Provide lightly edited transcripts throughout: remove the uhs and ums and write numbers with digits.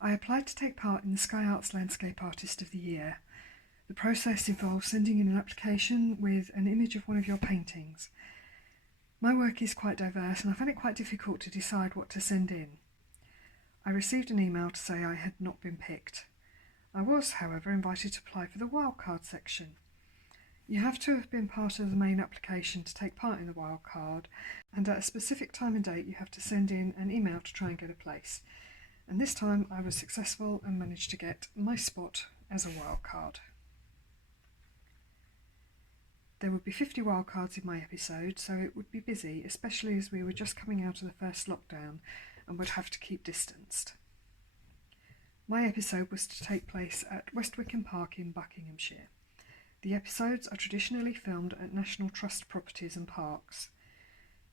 I applied to take part in the Sky Arts Landscape Artist of the Year. The process involves sending in an application with an image of one of your paintings. My work is quite diverse and I found it quite difficult to decide what to send in. I received an email to say I had not been picked. I was, however, invited to apply for the wildcard section. You have to have been part of the main application to take part in the wildcard, and at a specific time and date you have to send in an email to try and get a place. And this time I was successful and managed to get my spot as a wildcard. There would be 50 wildcards in my episode, so it would be busy, especially as we were just coming out of the first lockdown and would have to keep distanced. My episode was to take place at West Wickham Park in Buckinghamshire. The episodes are traditionally filmed at National Trust properties and parks.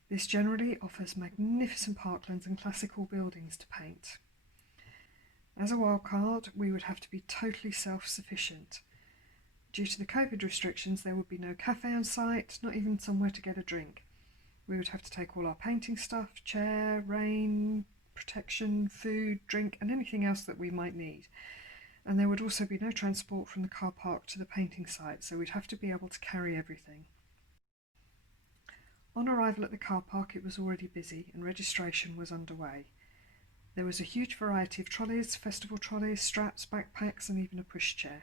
This generally offers magnificent parklands and classical buildings to paint. As a wildcard, we would have to be totally self-sufficient. Due to the COVID restrictions, there would be no cafe on site, not even somewhere to get a drink. We would have to take all our painting stuff, chair, rain, protection, food, drink, and anything else that we might need. And there would also be no transport from the car park to the painting site, so we'd have to be able to carry everything. On arrival at the car park, it was already busy and registration was underway. There was a huge variety of trolleys, festival trolleys, straps, backpacks, and even a pushchair.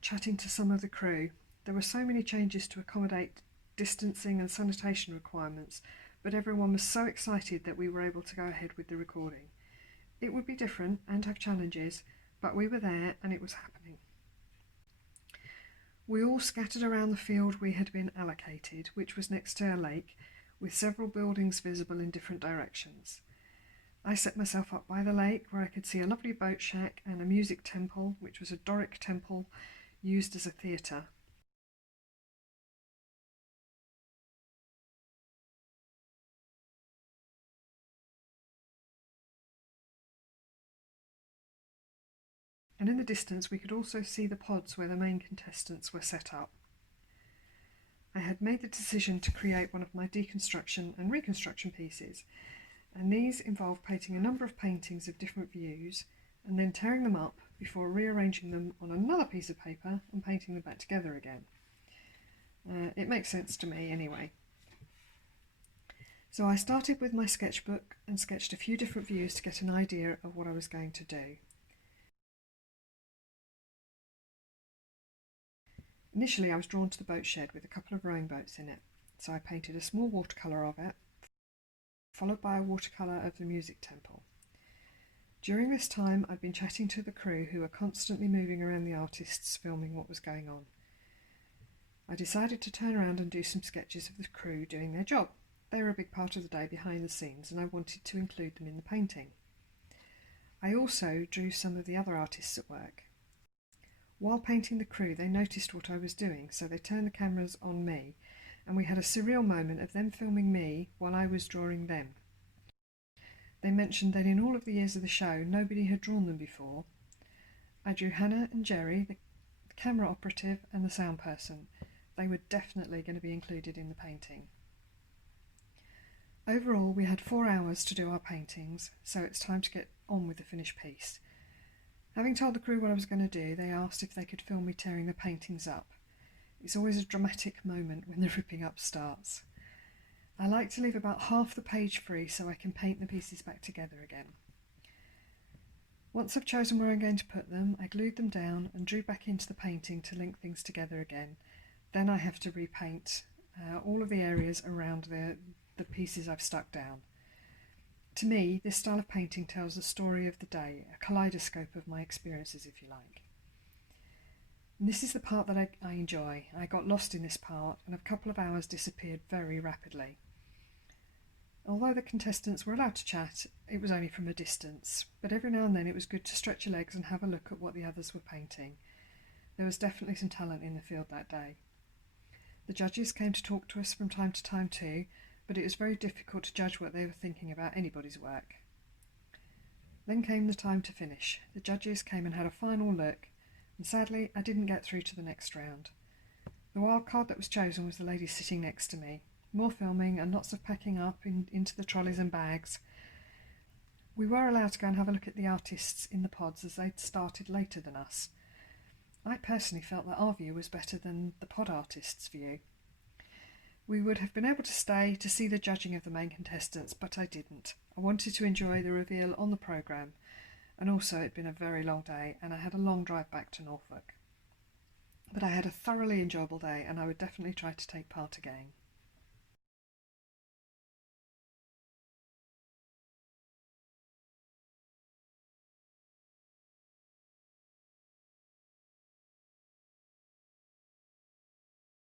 Chatting to some of the crew, there were so many changes to accommodate distancing and sanitation requirements, but everyone was so excited that we were able to go ahead with the recording. It would be different and have challenges, but we were there and it was happening. We all scattered around the field we had been allocated, which was next to a lake, with several buildings visible in different directions. I set myself up by the lake where I could see a lovely boat shack and a music temple, which was a Doric temple used as a theatre. And in the distance we could also see the pods where the main contestants were set up. I had made the decision to create one of my deconstruction and reconstruction pieces, and these involved painting a number of paintings of different views and then tearing them up before rearranging them on another piece of paper and painting them back together again. It makes sense to me anyway. So I started with my sketchbook and sketched a few different views to get an idea of what I was going to do. Initially I was drawn to the boat shed with a couple of rowing boats in it, so I painted a small watercolour of it, followed by a watercolour of the music temple. During this time I'd been chatting to the crew who were constantly moving around the artists filming what was going on. I decided to turn around and do some sketches of the crew doing their job. They were a big part of the day behind the scenes and I wanted to include them in the painting. I also drew some of the other artists at work. While painting the crew, they noticed what I was doing, so they turned the cameras on me, and we had a surreal moment of them filming me while I was drawing them. They mentioned that in all of the years of the show, nobody had drawn them before. I drew Hannah and Jerry, the camera operative and the sound person. They were definitely going to be included in the painting. Overall, we had 4 hours to do our paintings, so it's time to get on with the finished piece. Having told the crew what I was going to do, they asked if they could film me tearing the paintings up. It's always a dramatic moment when the ripping up starts. I like to leave about half the page free so I can paint the pieces back together again. Once I've chosen where I'm going to put them, I glued them down and drew back into the painting to link things together again. Then I have to repaint all of the areas around the pieces I've stuck down. To me, this style of painting tells the story of the day, a kaleidoscope of my experiences, if you like. And this is the part that I enjoy. I got lost in this part, and a couple of hours disappeared very rapidly. Although the contestants were allowed to chat, it was only from a distance, but every now and then it was good to stretch your legs and have a look at what the others were painting. There was definitely some talent in the field that day. The judges came to talk to us from time to time too, but it was very difficult to judge what they were thinking about anybody's work. Then came the time to finish. The judges came and had a final look, and sadly I didn't get through to the next round. The wild card that was chosen was the lady sitting next to me. More filming and lots of packing up into the trolleys and bags. We were allowed to go and have a look at the artists in the pods as they'd started later than us. I personally felt that our view was better than the pod artists' view. We would have been able to stay to see the judging of the main contestants, but I didn't. I wanted to enjoy the reveal on the programme, and also it'd been a very long day and I had a long drive back to Norfolk. But I had a thoroughly enjoyable day and I would definitely try to take part again.